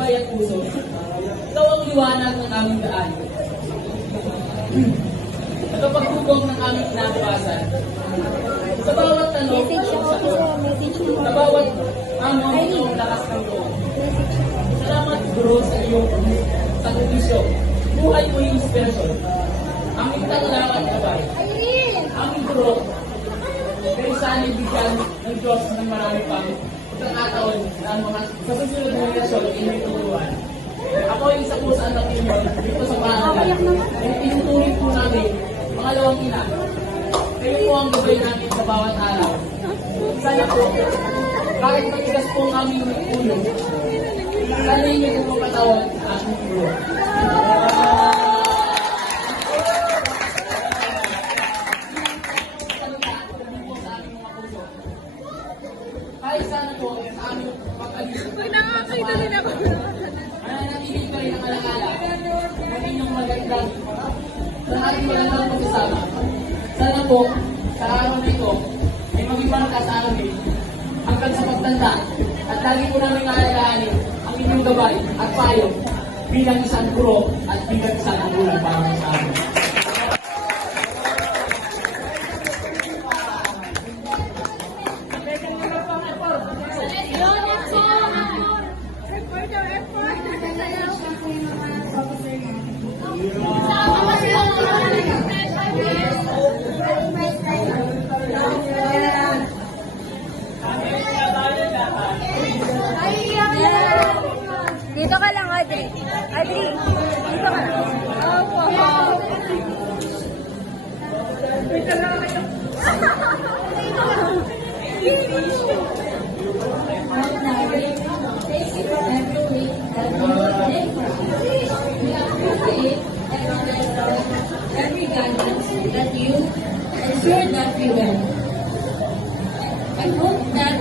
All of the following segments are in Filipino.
gabay at puso. Ikaw ang liwanag ng aming daan. Nagpapagtubong ng aming kinabukasan. Sa bawat tanong, sa bawat among iyong lakas ng loob. Salamat, Guro, sa iyong sakripisyo. Buhay mo yung inspirasyon. Aming tanglang at gabay. Aming Guro, pero sana ibigyan ng Diyos ng marami pang pagkakataon na mga sa susunod na relasyon inyong tuturuan. Ako ay isa po sa anak ninyo dito sa pangalan. Tinutuloy po namin pangalawang ina. Kayo po ang gabay namin sa bawat araw. Sana po, kahit matigas po ang aming ulo, sana inyo po mapatawad sa aking Guro. Kahit sana po sa aming pag-alis. Nananatilig pa rin ang alakala ng inyong magandang sa ating magandang pagsasama. Sana po, sa araw na ito, ay mag-imarka sa amin hanggang sa pagtanda at lagi po namin kaalalahanin ang inyong gabay at payo bilang isang guro at bilang isang magulang para sa amin. Dito ka lang, Audrey. Audrey, dito ka lang. Opo. Dito lang kayo. Every guidance that you ensure that we will. I hope that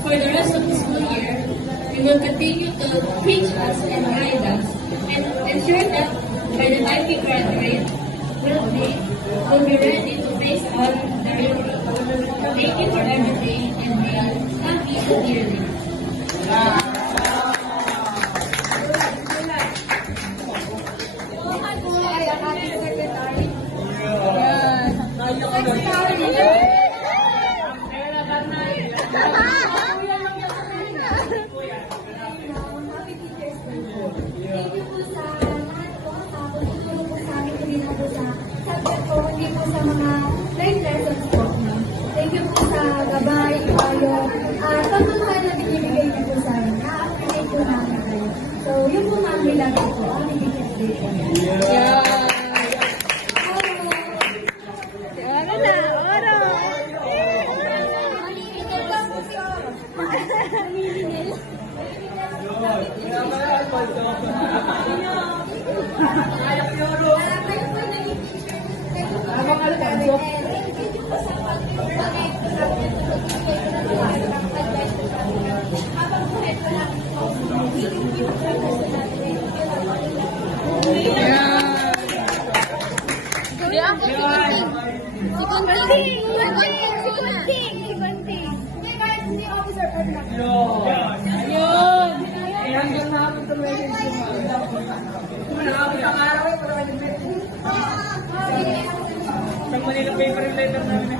for the rest of the school year, you will continue to teach us and guide us and ensure that by the time we graduate, we'll be ready to face on the real world. Thank you for everything and be happy to hear you. Thank you po sa lahat po kasama. Tutulong po sa amin hindi na po sa subject po, hindi po sa mga learn lessons po. Thank you po sa gabay, payo, at pagmamahal na binibigay niyo po sa amin. Na-appreciate po namin kayo. So, yun po ma'am bilang po. Ang teacher's day po. Ano na? Oro! Ang Manila paper yung letter namin.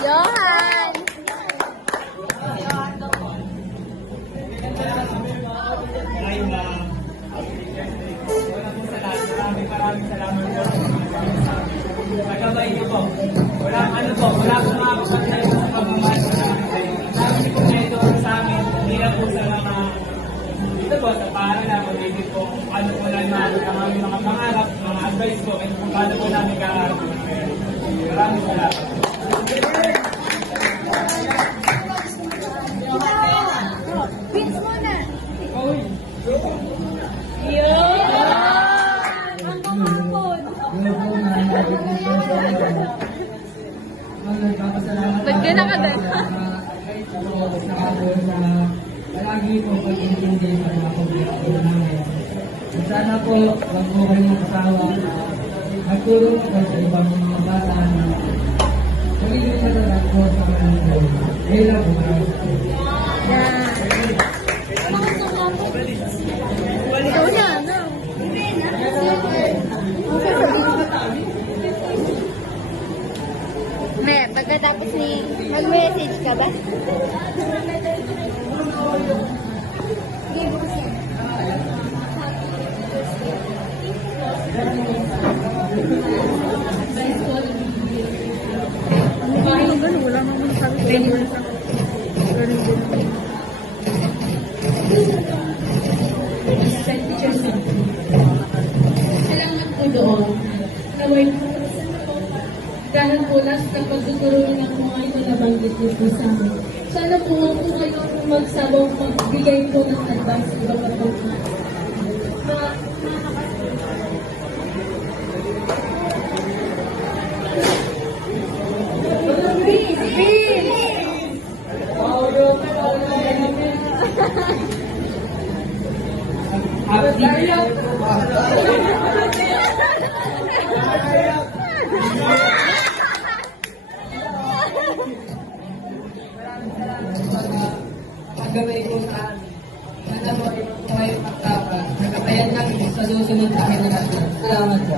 Johan! Ay, ma'am. Maraming salamat po. Magabay niyo po. Wala akong makakapagay sa pagmamahal sa namin. Sabi ko ngayon doon sa amin, hindi lang po sa mga dito po, sa paaralan, mag-ibig po, paano po namin ang aming mga pangarap, mga advice po, at kung paano po namin kaarap. Maraming salamat. Queens muna! Ba't ka nakagay? Palagi po pag-intindi sa mga pagkakataon namin. Sana po, wag po kayong magsawa. Magtulong po sa ibang mga bata na magiging matatag po sa kanilang buhay. Ayun lang po. Ikaw na, no? Me, pagkatapos ni mag-message ka ba? Sige, bukas yan. Wala naman sabi ko. Salamat po doon. Naway po. Dahil po last na pagtuturuan ng mga ito nabanggit niyo po sa amin. Sana po huwag po kayong magsabang magbigay po ng advice iba pa po. Paggamay ko sa amin. Sana po ay magkapa. Nagkapayan namin sa susunod na henerasyon. Salamat po.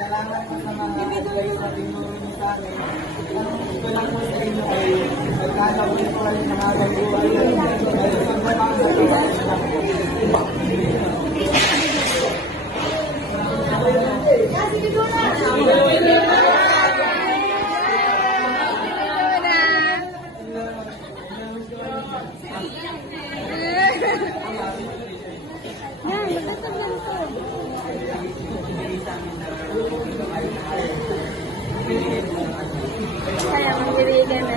Salamat po sa mga advice na tinuro niyo sa amin. Ang gusto lang po sa inyo ay magkakawin po ay nakakagawa. Kaya magbibigay na.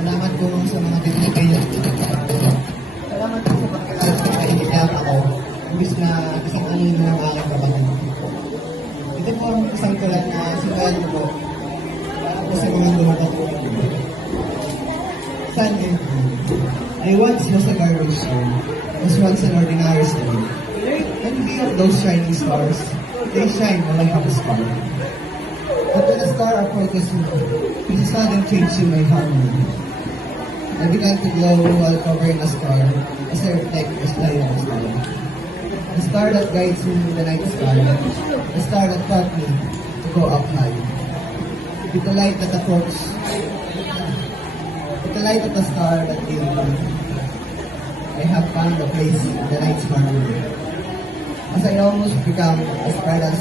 Salamat po sa mga binibigay niyo. Salamat po sa pagkakataon sa kainitap ako. Imbis na isang anin ng aking kapatid. Ito po ang isang tulat na sinulat ko po. Para po sa mga lumabatuan ko. San I once was a garbage stone. Was once an ordinary stone. Envy of those shining stars. They shine while I have a spark. But when a star approaches me, it's a sudden change in my harmony. I began to glow while covering a star as I reflect the sky of the star. The star that guides me in the night sky, the star that taught me to go up high. With the light that approaches, with the light of the star that gave me, I have found a place in the night's harmony. As I almost become as bright as